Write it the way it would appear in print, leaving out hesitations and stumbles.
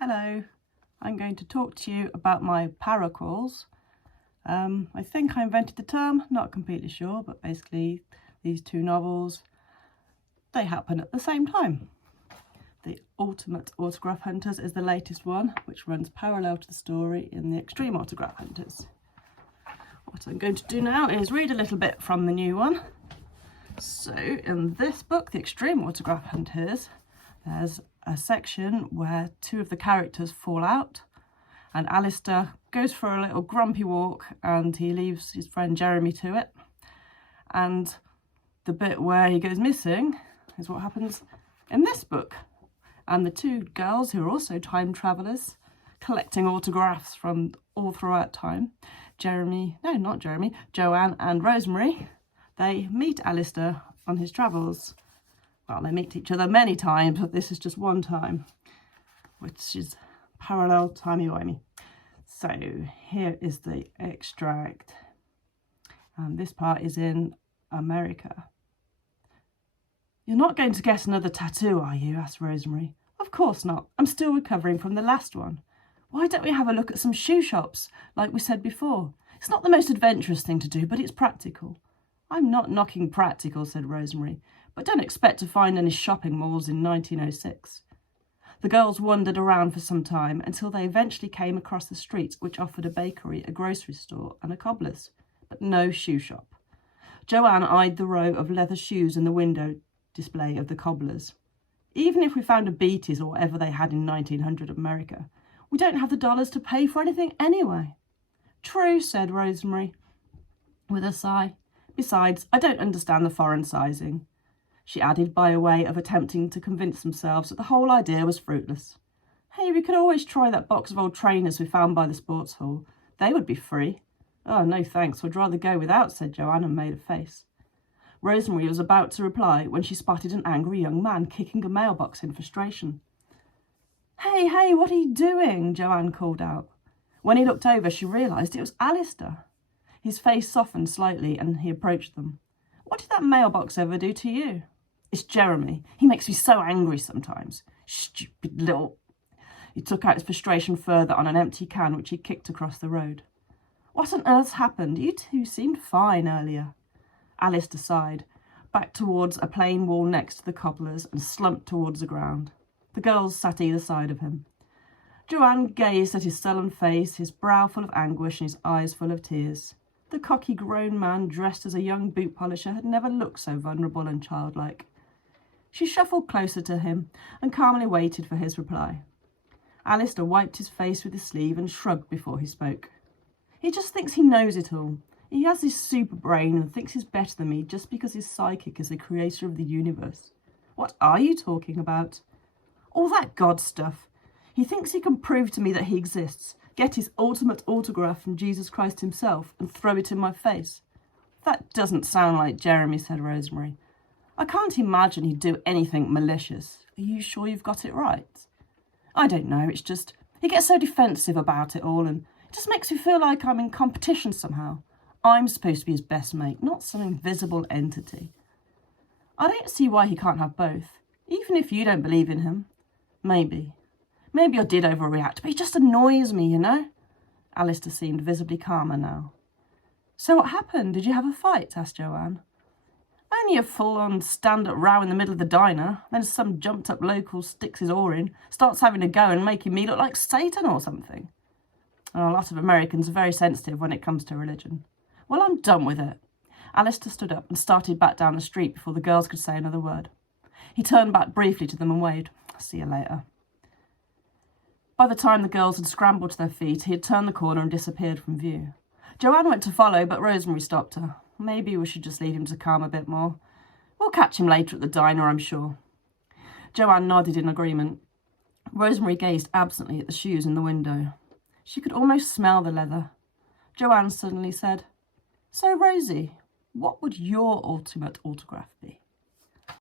Hello, I'm going to talk to you about my paraquels. I think I invented the term, not completely sure, but basically these two novels, they happen at the same time. The Ultimate Autograph Hunters is the latest one, which runs parallel to the story in the Extreme Autograph Hunters. What I'm going to do now is read a little bit from the new one. So in this book, The Extreme Autograph Hunters, there's a section where two of the characters fall out and Alistair goes for a little grumpy walk and he leaves his friend Jeremy to it. And the bit where he goes missing is what happens in this book. And the two girls, who are also time travellers, collecting autographs from all throughout time, Joanne and Rosemary, they meet Alistair on his travels. Well, they meet each other many times, but this is just one time, which is parallel timey-wimey. So here is the extract. And this part is in America. "You're not going to get another tattoo, are you?" asked Rosemary. "Of course not. I'm still recovering from the last one. Why don't we have a look at some shoe shops, like we said before? It's not the most adventurous thing to do, but it's practical." "I'm not knocking practical," said Rosemary, "but don't expect to find any shopping malls in 1906. The girls wandered around for some time until they eventually came across the street which offered a bakery, a grocery store and a cobbler's, but no shoe shop. Joanne eyed the row of leather shoes in the window display of the cobbler's. "Even if we found a Beatties or whatever they had in 1900 America, we don't have the dollars to pay for anything anyway." "True," said Rosemary with a sigh. "Besides, I don't understand the foreign sizing," she added by way of attempting to convince themselves that the whole idea was fruitless. "Hey, we could always try that box of old trainers we found by the sports hall. They would be free." "Oh, no thanks, I'd rather go without," said Joanne and made a face. Rosemary was about to reply when she spotted an angry young man kicking a mailbox in frustration. Hey, what are you doing?" Joanne called out. When he looked over, she realised it was Alistair. His face softened slightly and he approached them. "What did that mailbox ever do to you?" "It's Jeremy. He makes me so angry sometimes. Stupid little..." He took out his frustration further on an empty can which he kicked across the road. "What on earth's happened? You two seemed fine earlier." Alistair sighed, back towards a plain wall next to the cobbler's and slumped towards the ground. The girls sat either side of him. Joanne gazed at his sullen face, his brow full of anguish and his eyes full of tears. The cocky grown man dressed as a young boot polisher had never looked so vulnerable and childlike. She shuffled closer to him and calmly waited for his reply. Alistair wiped his face with his sleeve and shrugged before he spoke. "He just thinks he knows it all. He has this super brain and thinks he's better than me just because his psychic is the creator of the universe." "What are you talking about?" "All that God stuff. He thinks he can prove to me that he exists, get his ultimate autograph from Jesus Christ himself and throw it in my face." "That doesn't sound like Jeremy," said Rosemary. "I can't imagine he'd do anything malicious. Are you sure you've got it right?" "I don't know, it's just, he gets so defensive about it all and it just makes me feel like I'm in competition somehow. I'm supposed to be his best mate, not some invisible entity." "I don't see why he can't have both, even if you don't believe in him." Maybe I did overreact, but he just annoys me, you know." Alistair seemed visibly calmer now. "So what happened? Did you have a fight?" asked Joanne. "Only a full-on stand-up row in the middle of the diner. Then some jumped-up local sticks his oar in, starts having a go and making me look like Satan or something." "Oh, a lot of Americans are very sensitive when it comes to religion." "Well, I'm done with it." Alistair stood up and started back down the street before the girls could say another word. He turned back briefly to them and waved. "See you later." By the time the girls had scrambled to their feet, he had turned the corner and disappeared from view. Joanne went to follow, but Rosemary stopped her. "Maybe we should just leave him to calm a bit more. We'll catch him later at the diner, I'm sure." Joanne nodded in agreement. Rosemary gazed absently at the shoes in the window. She could almost smell the leather. Joanne suddenly said, "So, Rosie, what would your ultimate autograph be?"